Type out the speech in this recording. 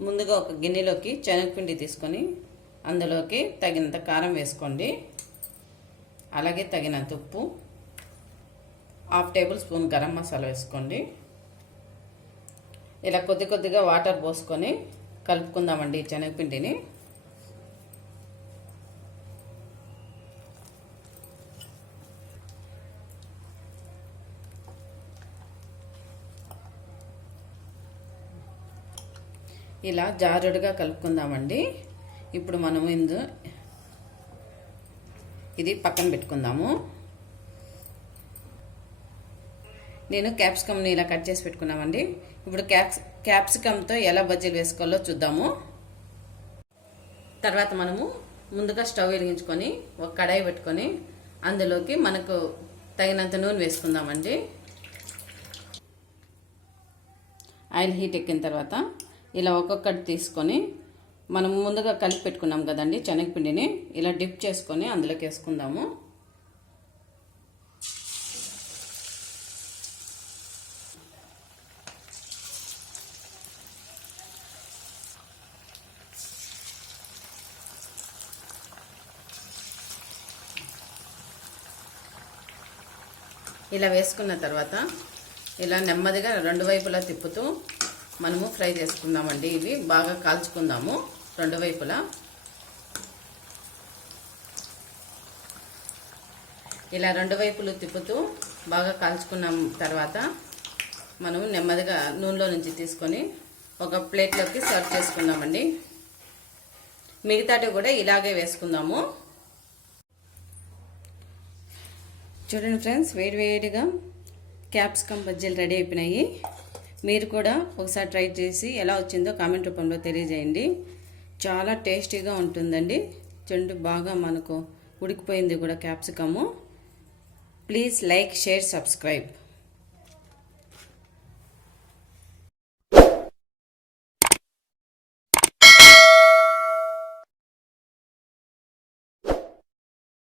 ముందుగా ఒక గిన్నెలోకి శనగపిండి తీసుకొని అందులోకి తగినంత కారం వేసుకోండి. అలాగే తగినంత ఉప్పు half tablespoon garam masala వేసుకోండి. ఇలా కొద్ది కొద్దిగా వాటర్ పోసుకొని కలుపుకుందామండి శనగపిండిని. ఇలా జారుడుగా కలుపుకుందామండి. ఇప్పుడు మనం ఇందు ఇది పక్కన పెట్టుకుందాము. నేను క్యాప్సికమ్ని ఇలా కట్ చేసి పెట్టుకున్నామండి. ఇప్పుడు క్యాప్స్ క్యాప్సికమ్తో ఎలా బజ్జీలు వేసుకోవాలో చూద్దాము. తర్వాత మనము ముందుగా స్టవ్ వెలిగించుకొని ఒక కడాయి పెట్టుకొని అందులోకి మనకు తగినంత నూనె వేసుకుందామండి. ఆయిల్ హీట్ ఎక్కిన తర్వాత ఇలా ఒక్కొక్కటి తీసుకొని మనం ముందుగా కలిపి పెట్టుకున్నాం కదండి శనగపిండిని. ఇలా డిప్ చేసుకొని అందులోకి వేసుకుందాము. ఇలా వేసుకున్న తర్వాత ఇలా నెమ్మదిగా రెండు వైపులా తిప్పుతూ మనము ఫ్రై చేసుకుందామండి ఇవి. బాగా కాల్చుకుందాము రెండు వైపులా. ఇలా రెండు వైపులు తిప్పుతూ బాగా కాల్చుకున్నాం తర్వాత మనము నెమ్మదిగా నూనెలో నుంచి తీసుకొని ఒక ప్లేట్లోకి సర్వ్ చేసుకుందామండి. మిగతాటి కూడా ఇలాగే వేసుకుందాము. చూడండి ఫ్రెండ్స్ వేడి వేడిగా క్యాప్సికమ్ బజ్జీలు రెడీ అయిపోయినాయి. మీరు కూడా ఒకసారి ట్రై చేసి ఎలా వచ్చిందో కామెంట్ రూపంలో తెలియజేయండి. చాలా టేస్టీగా ఉంటుందండి. చూడండి బాగా మనకు ఉడికిపోయింది కూడా capsicum. Please like share subscribe.